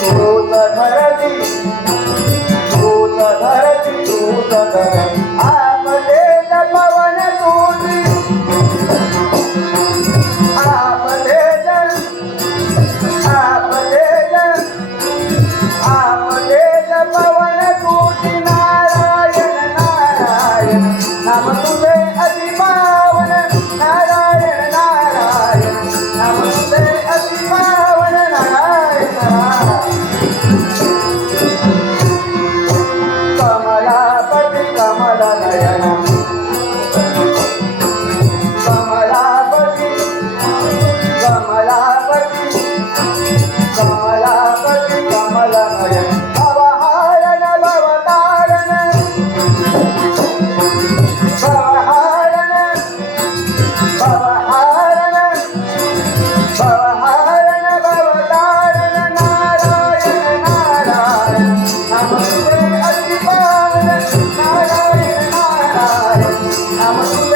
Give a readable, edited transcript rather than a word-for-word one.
दूत धरती दूत धरती दूत धरती आपले पवन तुझी आपले पवन तुझी नारायण नारायण नाम तुझे अति पावन नारायण नारायण नाम तुझे अति पावन नारायण कमलापती कमल नयन कमलापती कमलापती कमलापती कमल नयन भवहारण भवतारण भवहारण भवहारण भवहारण भवतारण नारायण नारायण नाम तुझे अति पावन नारायण नारायण नाम